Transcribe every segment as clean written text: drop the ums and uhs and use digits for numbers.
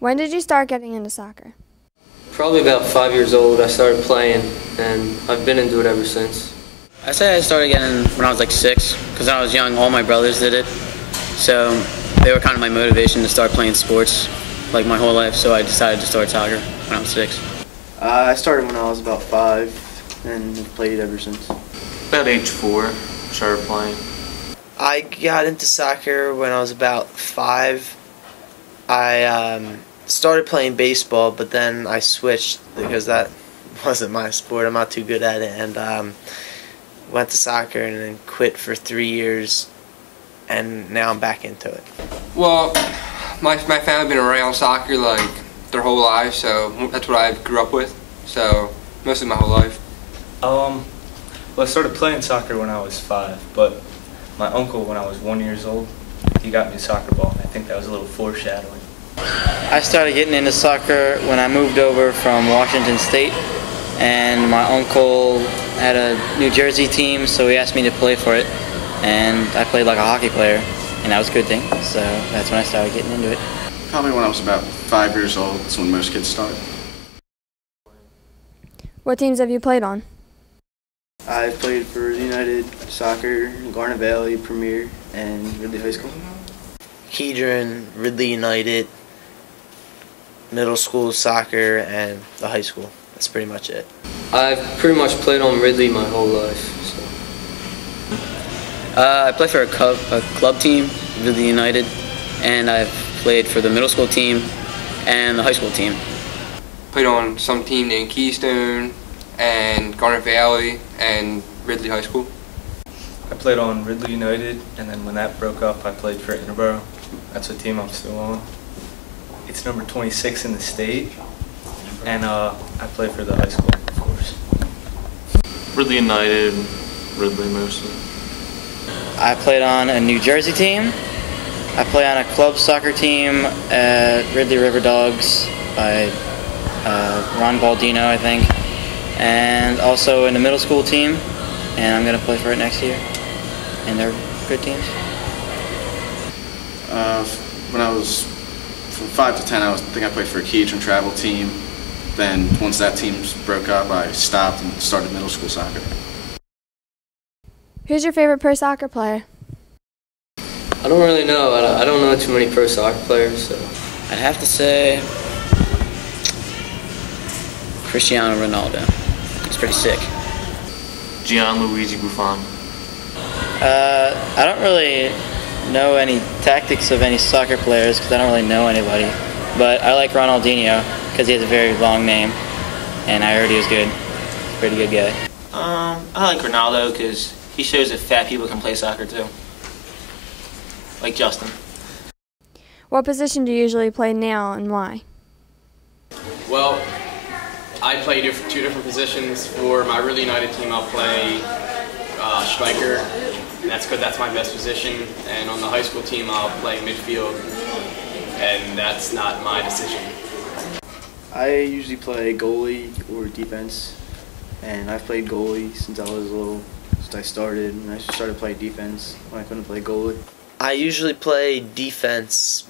When did you start getting into soccer? Probably about 5 years old I started playing, and I've been into it ever since. I say I started getting when I was like 6, because when I was young, all my brothers did it. So they were kind of my motivation to start playing sports like my whole life, so I decided to start soccer when I was 6. I started when I was about 5 and have played ever since. About age 4, started playing. I got into soccer when I was about 5. I started playing baseball, but then I switched because that wasn't my sport. I'm not too good at it, and went to soccer and then quit for 3 years, and now I'm back into it. Well, my family been around soccer like their whole life, so that's what I grew up with. So mostly my whole life. Well, I started playing soccer when I was 5, but my uncle, when I was 1 year old, he got me a soccer ball. I think that was a little foreshadowing. I started getting into soccer when I moved over from Washington State, and my uncle had a New Jersey team, so he asked me to play for it, and I played like a hockey player, and that was a good thing, so that's when I started getting into it. Probably when I was about 5 years old. That's when most kids start. What teams have you played on? I've played for Ridley United Soccer, Garnet Valley, Premier, and Ridley High School. Kedron, Ridley United, middle school soccer, and the high school. That's pretty much it. I've pretty much played on Ridley my whole life. So. I play for a club team, Ridley United, and I've played for the middle school team and the high school team. Played on some team named Keystone and Garnet Valley and Ridley High School. I played on Ridley United, and then when that broke up, I played for Interboro. That's a team I'm still on. It's number 26 in the state, and I play for the high school, of course. Ridley United, Ridley mostly. I played on a New Jersey team. I play on a club soccer team at Ridley River Dogs by Ron Baldino, I think, and also in the middle school team, and I'm going to play for it next year, and they're good teams. When I was from 5 to 10, I think I played for a Kedron travel team. Then once that team broke up, I stopped and started middle school soccer. Who's your favorite pro soccer player? I don't really know. I don't know too many pro soccer players. So. I'd have to say Cristiano Ronaldo. He's pretty sick. Gianluigi Buffon. I don't really know any tactics of any soccer players because I don't really know anybody. But I like Ronaldinho because he has a very long name, and I heard he was good. Pretty good guy. I like Ronaldo because he shows that fat people can play soccer too. Like Justin. What position do you usually play now, and why? Well, I play two different positions. For my Ridley United team, I'll play striker. And that's good. That's my best position. And on the high school team, I'll play midfield. And that's not my decision. I usually play goalie or defense, and I've played goalie since I was little. Since I started, and I started playing defense when I couldn't play goalie. I usually play defense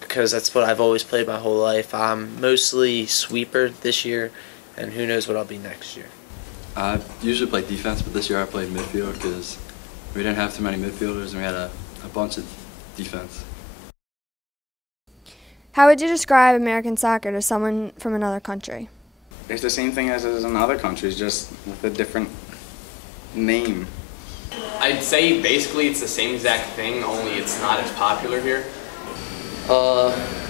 because that's what I've always played my whole life. I'm mostly sweeper this year, and who knows what I'll be next year. I usually play defense, but this year I played midfield because we didn't have too many midfielders and we had a bunch of defense. How would you describe American soccer to someone from another country? It's the same thing as in other countries, just with a different name. I'd say basically it's the same exact thing, only it's not as popular here.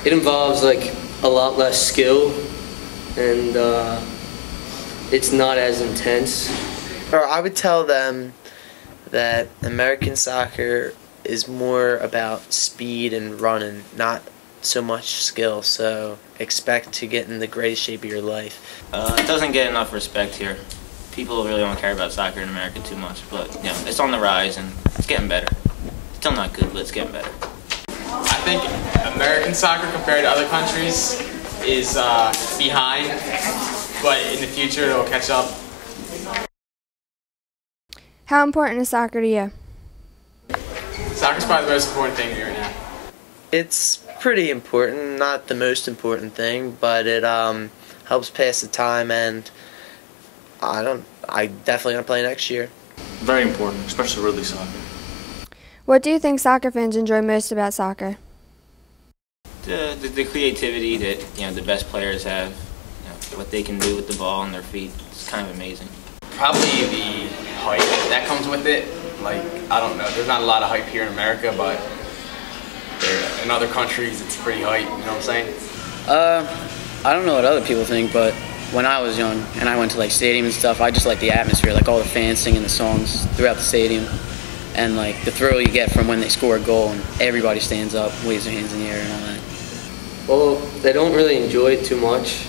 It involves like a lot less skill, and it's not as intense. Or I would tell them that American soccer is more about speed and running, not so much skill, so expect to get in the greatest shape of your life. It doesn't get enough respect here. People really don't care about soccer in America too much, but you know, it's on the rise and it's getting better. Still not good, but it's getting better. I think American soccer compared to other countries is behind, but in the future it'll catch up. How important is soccer to you? Soccer's probably the most important thing to me right now. It's pretty important, not the most important thing, but it helps pass the time, and I definitely gonna play next year. Very important, especially Ridley soccer. What do you think soccer fans enjoy most about soccer? The creativity that the best players have, what they can do with the ball on their feet. It's kind of amazing. Probably the hype that comes with it. Like, I don't know, there's not a lot of hype here in America, but in other countries it's pretty hype, you know what I'm saying? I don't know what other people think, but when I was young and I went to like stadium and stuff, I just like the atmosphere, like all the fans singing the songs throughout the stadium, and like the thrill you get from when they score a goal and everybody stands up, waves their hands in the air and all that. Well, they don't really enjoy it too much.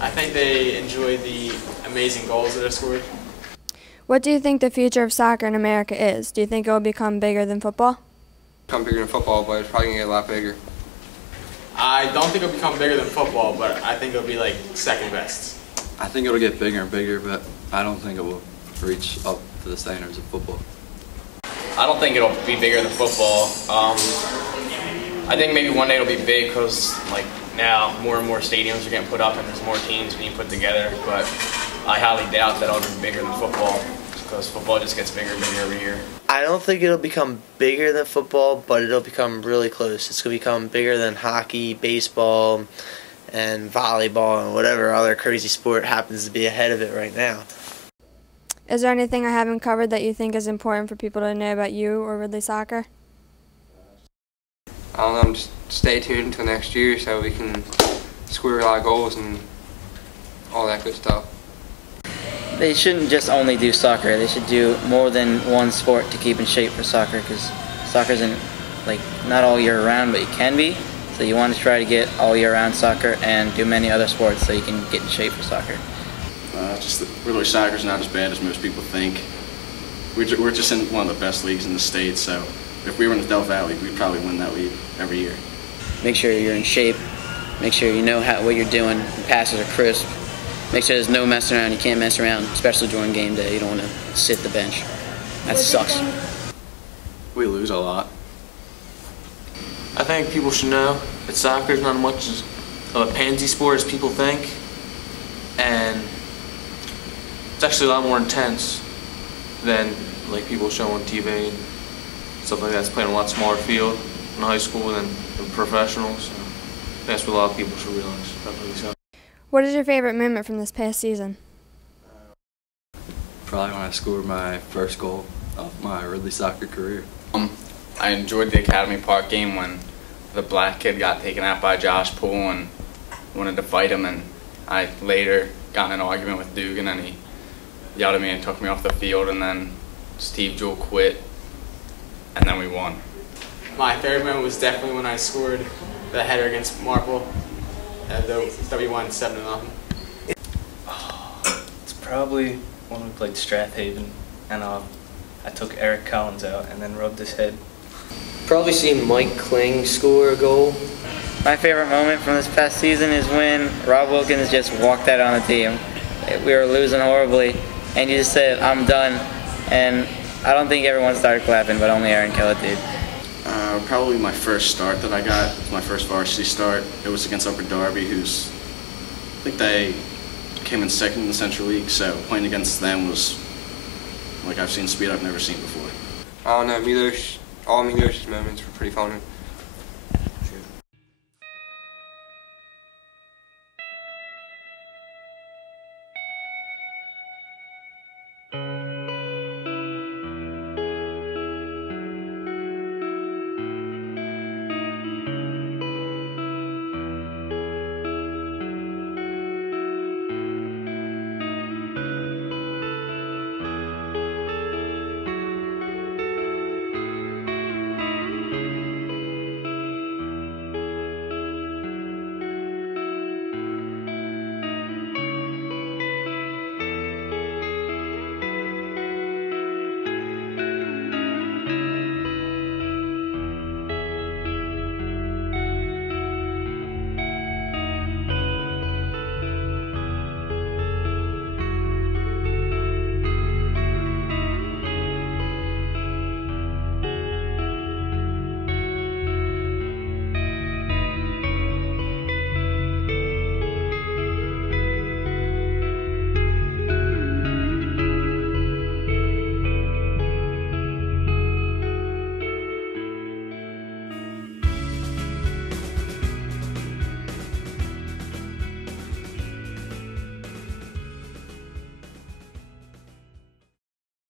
I think they enjoy the amazing goals that are scored. What do you think the future of soccer in America is? Do you think it will become bigger than football? Become bigger than football, but it's probably going to get a lot bigger. I don't think it'll become bigger than football, but I think it'll be like second best. I think it'll get bigger and bigger, but I don't think it will reach up to the standards of football. I don't think it'll be bigger than football. I think maybe one day it'll be big because like now more and more stadiums are getting put up and there's more teams being put together, but I highly doubt that it'll be bigger than football because football just gets bigger and bigger every year. I don't think it'll become bigger than football, but it'll become really close. It's going to become bigger than hockey, baseball, and volleyball, and whatever other crazy sport happens to be ahead of it right now. Is there anything I haven't covered that you think is important for people to know about you or Ridley Soccer? I don't know, just stay tuned until next year so we can score a lot of goals and all that good stuff. They shouldn't just only do soccer. They should do more than one sport to keep in shape for soccer, because soccer isn't like not all year round, but it can be. So you want to try to get all year round soccer and do many other sports so you can get in shape for soccer. Just that Ridley soccer's not as bad as most people think. We're just in one of the best leagues in the state, so if we were in the Del Valley, we'd probably win that league every year. Make sure you're in shape. Make sure you know what you're doing. The passes are crisp. Make sure there's no messing around. You can't mess around, especially during game day. You don't want to sit the bench. That sucks. We lose a lot. I think people should know that soccer is not as much of a pansy sport as people think, and it's actually a lot more intense than like people show on TV and stuff like that. It's playing a lot smaller field in high school than professionals. So that's what a lot of people should realize about Ridley soccer. What is your favorite moment from this past season? Probably when I scored my first goal of my Ridley soccer career. I enjoyed the Academy Park game when the black kid got taken out by Josh Poole and wanted to fight him, and I later got in an argument with Dugan and he yelled at me and took me off the field, and then Steve Jewell quit and then we won. My favorite moment was definitely when I scored the header against Marple. That we won 7-0. It's probably when we played Strathaven and I took Eric Collins out and then rubbed his head. Probably seen Mike Kling score a goal. My favorite moment from this past season is when Rob Wilkins just walked out on the team. We were losing horribly, and he just said, "I'm done." And I don't think everyone started clapping, but only Aaron Kellett did. Probably my first start that I got, my first varsity start. It was against Upper Darby, I think they came in second in the Central League, so playing against them was like I've seen speed I've never seen before. I don't know, all Miloš's moments were pretty fun.